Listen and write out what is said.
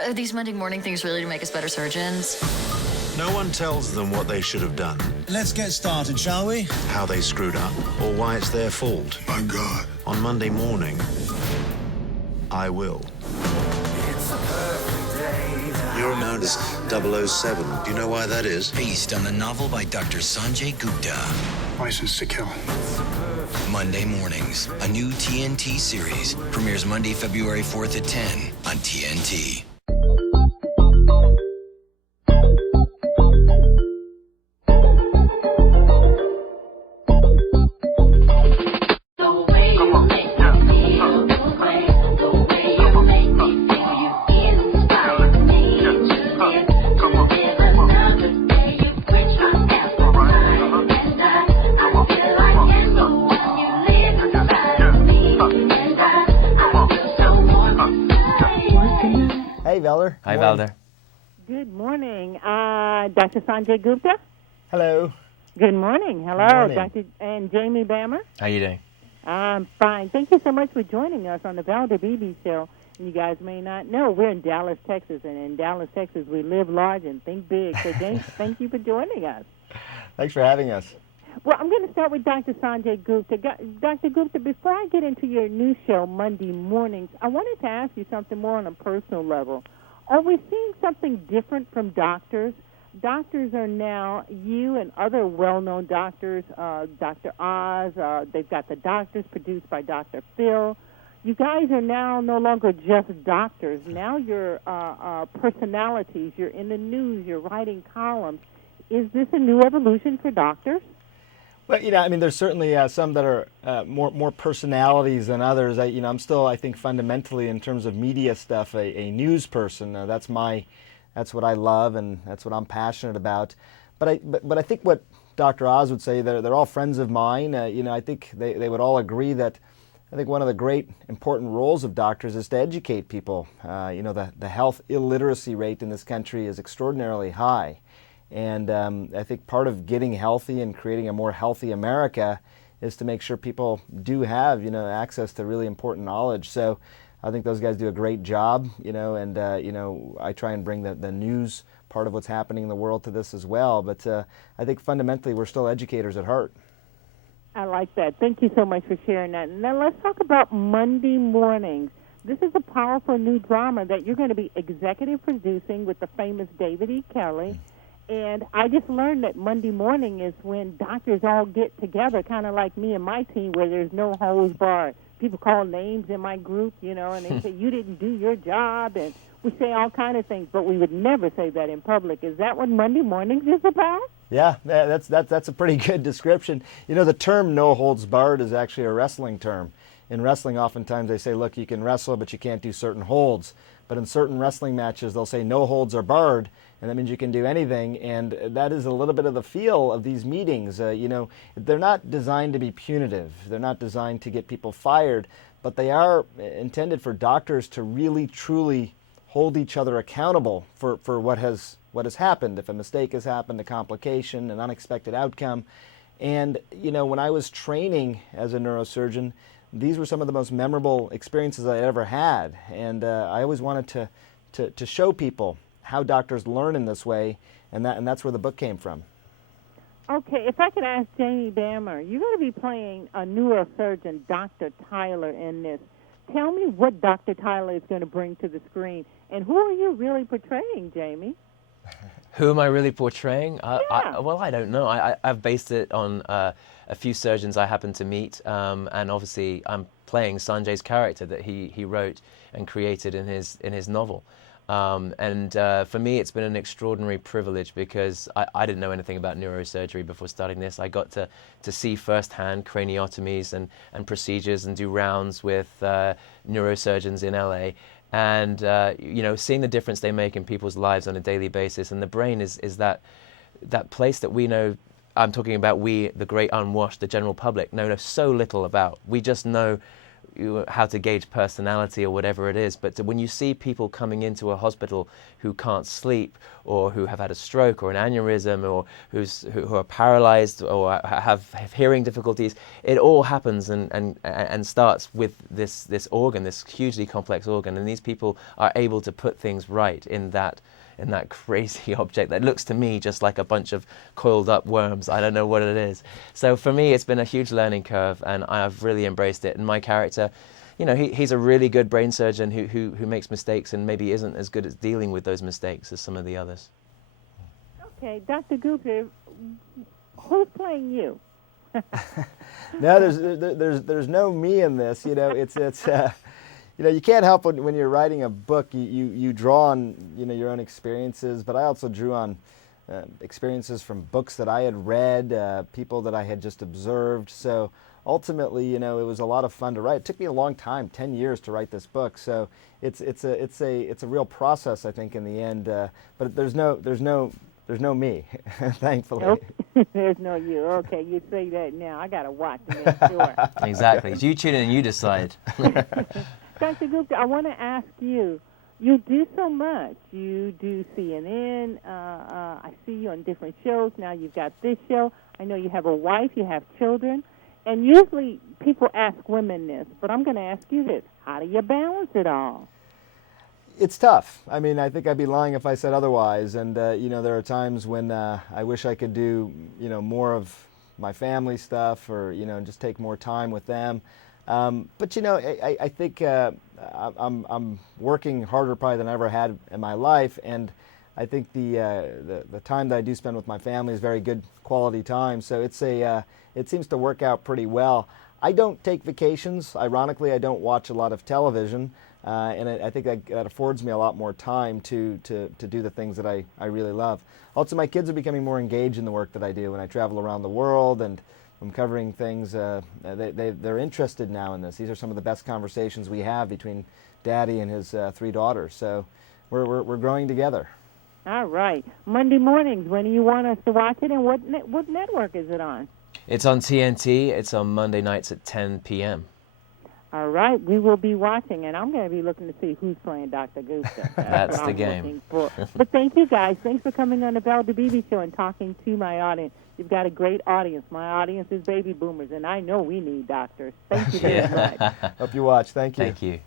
Are these Monday morning things really to make us better surgeons? No one tells them what they should have done, Let's get started, shall we? how they screwed up, or why it's their fault. My God. On Monday morning, I will. You're known as 007. Do you know why that is? Based on the novel by Dr. Sanjay Gupta. License to kill. Monday Mornings, a new TNT series. Premieres Monday, February 4th at 10 on TNT. Hey, Valder. Hi, Valder. Good morning. Dr. Sanjay Gupta? Hello. Good morning. Hello, Good morning. Dr. and Jamie Bamber? How you doing? I'm fine. Thank you so much for joining us on the Valder Beebe Show. You guys may not know, we're in Dallas, Texas, and in Dallas, Texas, we live large and think big. So, James, thank you for joining us. Thanks for having us. Well, I'm going to start with Dr. Sanjay Gupta. Dr. Gupta, before I get into your new show, Monday Mornings, I wanted to ask you something more on a personal level. Are we seeing something different from doctors? Doctors are now, you and other well-known doctors, Dr. Oz, they've got the doctors produced by Dr. Phil. You guys are now no longer just doctors. Now you're personalities. You're in the news. You're writing columns. Is this a new evolution for doctors? Well, I mean, there's certainly some that are more personalities than others. I'm still, I think, fundamentally in terms of media stuff, a news person. That's what I love, and that's what I'm passionate about. But I think what Dr. Oz would say, they're all friends of mine. I think they would all agree that I think one of the great important roles of doctors is to educate people. The health illiteracy rate in this country is extraordinarily high. And I think part of getting healthy and creating a more healthy America is to make sure people do have, access to really important knowledge. So I think those guys do a great job, and I try and bring the news part of what's happening in the world to this as well. But I think fundamentally we're still educators at heart. I like that. Thank you so much for sharing that. Now let's talk about Monday Mornings. This is a powerful new drama that you're going to be executive producing with the famous David E. Kelly. And I just learned that Monday morning is when doctors all get together, kind of like me and my team, where there's no holds barred. People call names in my group, and they say, you didn't do your job, and we say all kind of things, but we would never say that in public. Is that what Monday Mornings is about? Yeah, that's a pretty good description. The term no holds barred is actually a wrestling term. In wrestling, oftentimes they say, look, you can wrestle, but you can't do certain holds. But in certain wrestling matches, they'll say no holds are barred, and that means you can do anything. And that is a little bit of the feel of these meetings. They're not designed to be punitive. They're not designed to get people fired, but they are intended for doctors to really, truly hold each other accountable for what has happened. If a mistake has happened, a complication, an unexpected outcome. And, when I was training as a neurosurgeon, these were some of the most memorable experiences I ever had. And I always wanted to show people how doctors learn in this way, and that's where the book came from. Okay, if I could ask Jamie Bamber, you're going to be playing a neurosurgeon, Dr. Tyler, in this. Tell me what Dr. Tyler is going to bring to the screen, and who are you really portraying, Jamie? Who am I really portraying? Yeah. I don't know. I've based it on a few surgeons I happen to meet, and obviously I'm playing Sanjay's character that he wrote and created in his novel. For me, it's been an extraordinary privilege because I didn't know anything about neurosurgery before starting this. I got to see firsthand craniotomies and procedures and do rounds with neurosurgeons in LA. And, seeing the difference they make in people's lives on a daily basis. And the brain is that place that we know, I'm talking about we, the great unwashed, the general public, know so little about. We just know, how to gauge personality or whatever it is, but when you see people coming into a hospital who can't sleep, or who have had a stroke or an aneurysm, or who are paralyzed or have hearing difficulties, it all happens and starts with this organ, this hugely complex organ, and these people are able to put things right in that crazy object that looks to me just like a bunch of coiled up worms. I don't know what it is. So for me, it's been a huge learning curve, and I've really embraced it. And my character, you know, he's a really good brain surgeon who makes mistakes and maybe isn't as good at dealing with those mistakes as some of the others. Okay, Dr. Gupta, who's playing you? No, there's no me in this. You know, it's you know, you can't help when you're writing a book, you draw on, you know, your own experiences, but I also drew on experiences from books that I had read, people that I had just observed. So ultimately, you know, it was a lot of fun to write. It took me a long time, 10 years to write this book. So it's a real process, I think, in the end. But there's no me, thankfully. Nope. There's no you. Okay, you say that now. I got to watch to make sure. Exactly. You tune in and you decide. Dr. Gupta, I want to ask you, you do so much. You do CNN. I see you on different shows. Now you've got this show. I know you have a wife. You have children. And usually people ask women this, but I'm going to ask you this. How do you balance it all? It's tough. I mean, I think I'd be lying if I said otherwise. And, you know, there are times when I wish I could do, you know, more of my family stuff, or, you know, just take more time with them. But, you know, I think I'm working harder probably than I ever had in my life. And I think the time that I do spend with my family is very good quality time. So it seems to work out pretty well. I don't take vacations. Ironically, I don't watch a lot of television. And I think that affords me a lot more time to do the things that I really love. Also, my kids are becoming more engaged in the work that I do. When I travel around the world and I'm covering things, they're interested now in this. These are some of the best conversations we have between Daddy and his 3 daughters. So we're growing together. All right. Monday mornings, when do you want us to watch it, and what network is it on? It's on TNT. It's on Monday nights at 10 p.m. All right, we will be watching, and I'm going to be looking to see who's playing Dr. Gupta. That's the game. But thank you, guys. Thanks for coming on the Valder Beebe Show and talking to my audience. You've got a great audience. My audience is baby boomers, and I know we need doctors. Thank you very much. Hope you watch. Thank you. Thank you.